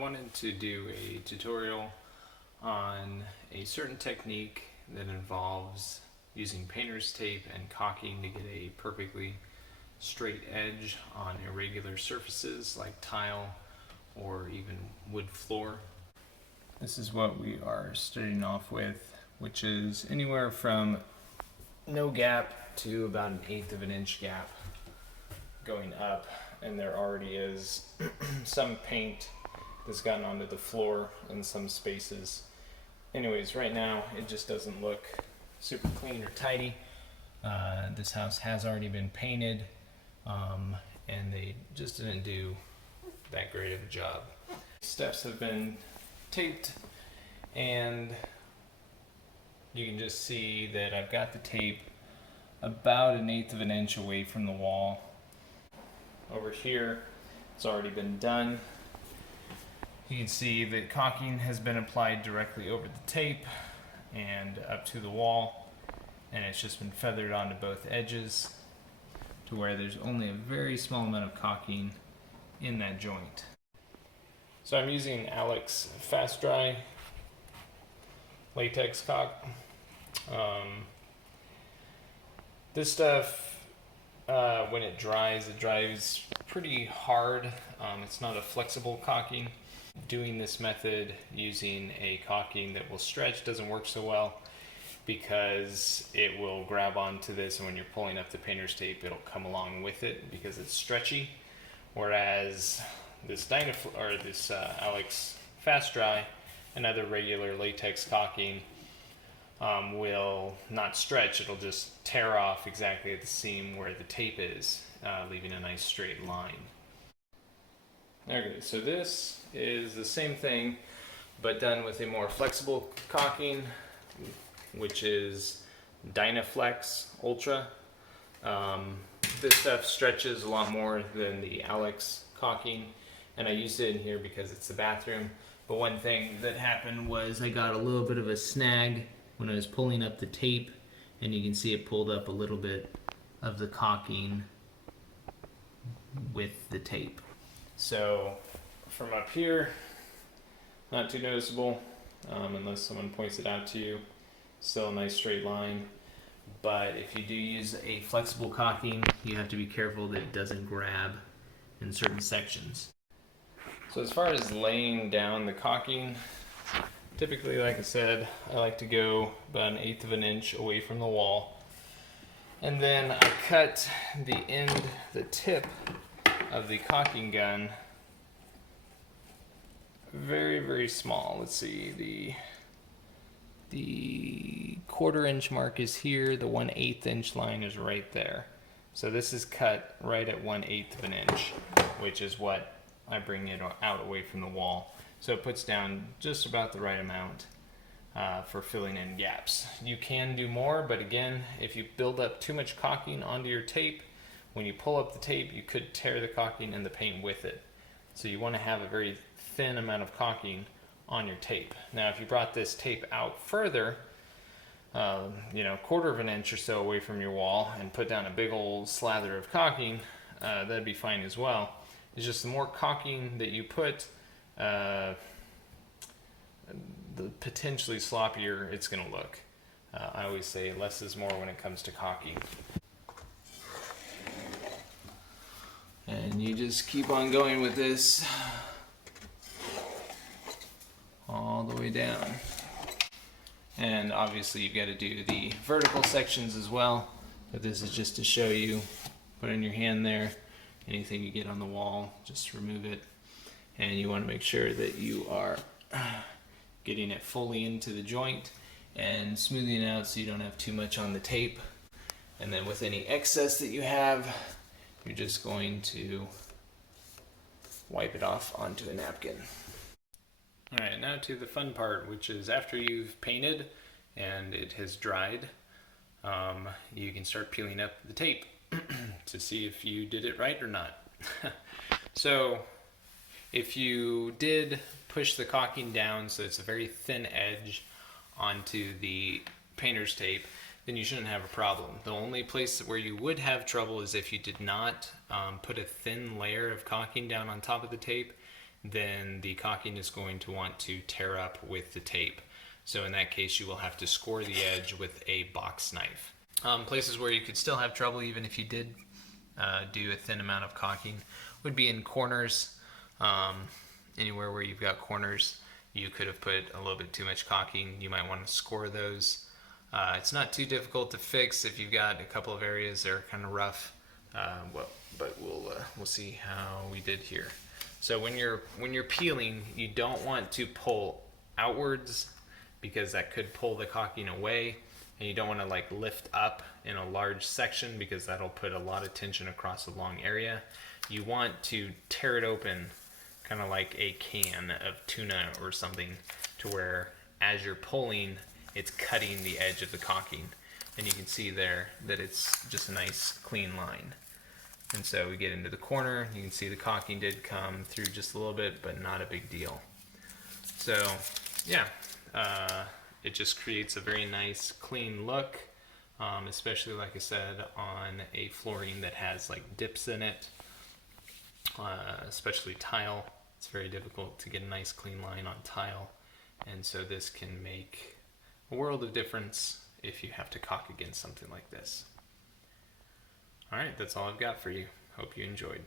wanted to do a tutorial on a certain technique that involves using painter's tape and caulking to get a perfectly straight edge on irregular surfaces like tile or even wood floor. This is what we are starting off with, which is anywhere from no gap to about 1/8 of an inch gap going up, and there already is some paint that's gotten onto the floor in some spaces. Anyways, right now it just doesn't look super clean or tidy. This house has already been painted, and they just didn't do that great of a job. Steps have been taped, and you can just see that I've got the tape about 1/8 of an inch away from the wall. Over here, it's already been done. You can see that caulking has been applied directly over the tape and up to the wall, and it's just been feathered onto both edges to where there's only a very small amount of caulking in that joint. So I'm using Alex Fast Dry latex caulk. This stuff, when it dries pretty hard. It's not a flexible caulking. Doing this method using a caulking that will stretch doesn't work so well because it will grab onto this, and when you're pulling up the painter's tape, it'll come along with it because it's stretchy. Whereas this Alex Fast Dry and other regular latex caulking will not stretch. It'll just tear off exactly at the seam where the tape is, leaving a nice straight line. Okay, so this is the same thing but done with a more flexible caulking, which is Dynaflex Ultra. This stuff stretches a lot more than the Alex caulking, and I used it in here because it's the bathroom. But one thing that happened was I got a little bit of a snag when I was pulling up the tape, and you can see it pulled up a little bit of the caulking with the tape. So from up here, not too noticeable unless someone points it out to you. Still a nice straight line. But if you do use a flexible caulking, you have to be careful that it doesn't grab in certain sections. So as far as laying down the caulking, typically, like I said, I like to go about 1/8 of an inch away from the wall. And then I cut the tip of the caulking gun very, very small. Let's see, the 1/4 inch mark is here, the 1/8 inch line is right there. So this is cut right at 1/8 of an inch, which is what I bring it out away from the wall. So it puts down just about the right amount for filling in gaps. You can do more, but again, if you build up too much caulking onto your tape, when you pull up the tape, you could tear the caulking and the paint with it. So you want to have a very thin amount of caulking on your tape. Now, if you brought this tape out further, 1/4 of an inch or so away from your wall, and put down a big old slather of caulking, that'd be fine as well. It's just the more caulking that you put, the potentially sloppier it's going to look. I always say less is more when it comes to caulking. And you just keep on going with this all the way down. And obviously you've got to do the vertical sections as well, but this is just to show you. Put in your hand there, anything you get on the wall, just remove it. And you want to make sure that you are getting it fully into the joint and smoothing it out so you don't have too much on the tape. And then with any excess that you have, you're just going to wipe it off onto a napkin. Alright, now to the fun part, which is after you've painted and it has dried, you can start peeling up the tape to see if you did it right or not. So if you did push the caulking down so it's a very thin edge onto the painter's tape, then you shouldn't have a problem. The only place where you would have trouble is if you did not put a thin layer of caulking down on top of the tape then the caulking is going to want to tear up with the tape. So in that case, you will have to score the edge with a box knife. Places where you could still have trouble even if you did do a thin amount of caulking would be in corners. Anywhere where you've got corners, you could have put a little bit too much caulking. You might want to score those. It's not too difficult to fix if you've got a couple of areas that are kind of rough. But we'll see how we did here. So when you're peeling, you don't want to pull outwards because that could pull the caulking away, and you don't want to like lift up in a large section because that'll put a lot of tension across a long area. You want to tear it open kind of like a can of tuna or something, to where as you're pulling, it's cutting the edge of the caulking. And you can see there that it's just a nice clean line. And so we get into the corner, you can see the caulking did come through just a little bit, but not a big deal. So yeah, it just creates a very nice clean look, especially like I said, on a flooring that has like dips in it, especially tile. It's very difficult to get a nice clean line on tile, and so this can make a world of difference if you have to caulk against something like this. Alright, that's all I've got for you. Hope you enjoyed.